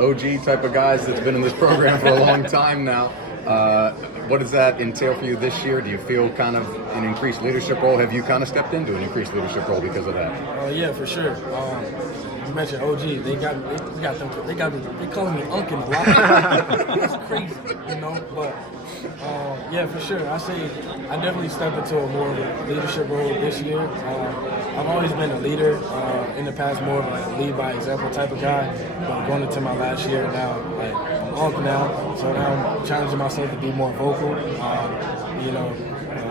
OG type of guys that's been in this program for a long time now. What does that entail for you this year? Do you feel kind of an increased leadership role? Have you kind of stepped into an increased leadership role because of that? Yeah, for sure. You mentioned OG. They calling me Uncle a lot. It's crazy, you know. But yeah, for sure. I definitely stepped into a more of a leadership role this year. I've always been a leader. In the past, more of like a lead by example type of guy. But going into my last year now, like I'm Uncle now, so now I'm challenging myself to be more vocal.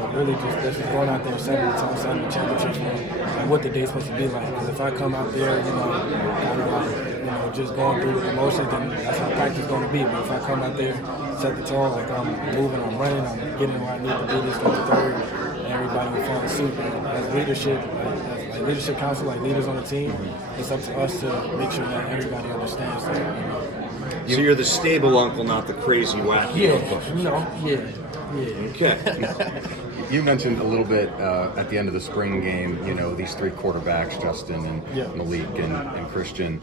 Really just going out there 70 times, 70 championships, and what the day's supposed to be like. Because if I come out there, kind of like, just going through the motions, then that's how practice is going to be. But if I come out there, set the tone, like I'm moving, I'm running, I'm getting where I need to be this, the third, and everybody will follow suit. As leadership, like leadership council, like leaders on the team, it's up to us to make sure that everybody understands that. So you're the stable uncle, not the crazy wacky uncle. Yeah. Okay. You mentioned a little bit at the end of the spring game, these three quarterbacks, Justin and Malik and Christian.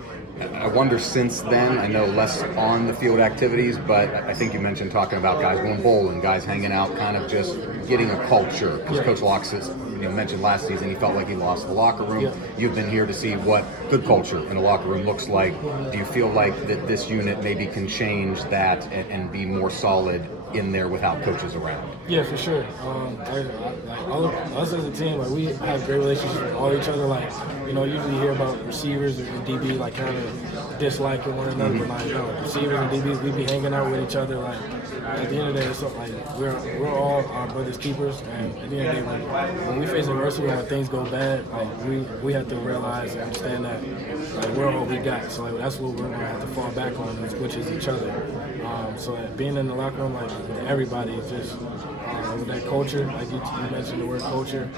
I wonder since then, I know less on the field activities, but I think you mentioned talking about guys going bowling, guys hanging out, kind of just getting a culture. Because Coach Locke mentioned last season he felt like he lost the locker room. Yeah. You've been here to see what good culture in a locker room looks like. Do you feel like that this unit maybe can change that and be more solid in there without coaches around? Yeah, for sure. All of us as a team, like we have great relationships with all each other. Like, usually you hear about receivers or DB like kind of disliking one another, but like receivers and DBs, we be hanging out with each other. Like at the end of the day, it's like we're all our brothers' keepers, and at the end of the day, when we face adversity, when things go bad, like we have to realize and understand that like we're all we got. So like that's what we're gonna have to fall back on, which is each other. So being in the locker room, like everybody, just with that culture, like you mentioned the word culture,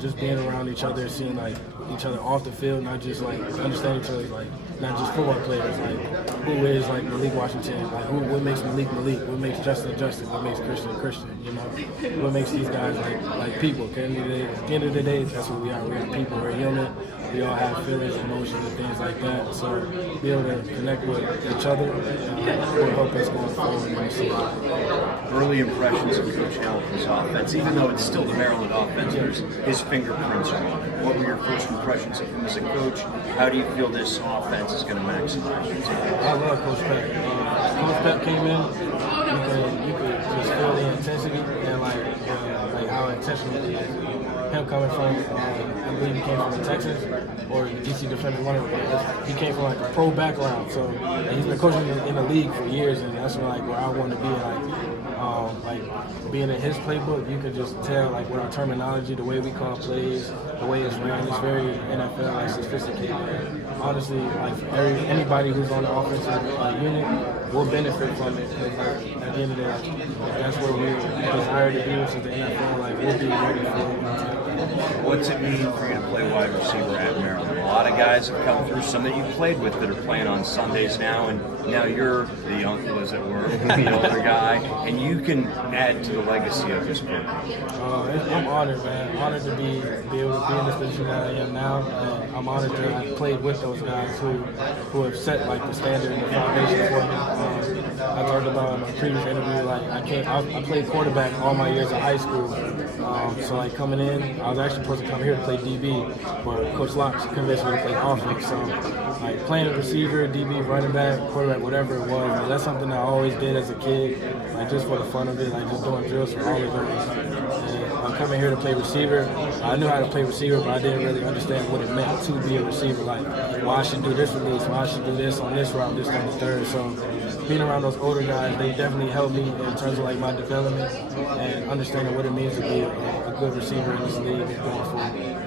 just being around each other, seeing like each other off the field, not just like understanding each other, like not just football players, like who is like Malik Washington, like what makes Malik, what makes Justin, what makes Christian, what makes these guys like people. At the end of the day, that's what we are. We are people. We're human. We all have feelings, emotions, and things like that. So be able to connect with each other will help us going forward in the season. Early impressions of Coach Hamilton's offense, even though it's still the Maryland offense, there's his fingerprints are on it. What were your first impressions of him as a coach? How do you feel this offense is going to maximize your team? I love Coach Peck. Coach Peck came in, you could just feel the intensity and like how intentional he is. Him coming from, I believe he came from the Texans or the DC Defensive Runner. He came from like a pro background, so he's been coaching in the league for years, and that's where I want to be. Like being in his playbook, you can just tell like with our terminology, the way we call plays, the way it's ran, it's very NFL like sophisticated. Honestly, like anybody who's on the offensive unit will benefit from it. At the end of the day, that's where we desire to be, which is the NFL. Like we'll be ready for it. What's it mean for you to play wide receiver at Maryland? A lot of guys have come through, some that you've played with that are playing on Sundays now, and now you're the uncle, as it were, the older guy, and you can add to the legacy of this program. I'm honored, man. Honored to be able to be in this position that I am now. And I'm honored to have played with those guys who have set like the standard and the foundation for me. I talked about in my previous interview, like I played quarterback all my years of high school. So like coming in, I was actually supposed to come here to play DB, but Coach Locke convinced me to play offense. So like playing a receiver, DB, running back, quarterback, whatever it was, like, that's something I always did as a kid, like just for the fun of it, like just doing drills for all of those. And I'm coming here to play receiver. I knew how to play receiver, but I didn't really understand what it meant to be a receiver. Like, well, I should do this release, well, I should do this on this route, this on the third. So being around those older guys, they definitely helped me in terms of like my development and understanding what it means to be a good receiver in this league going forward.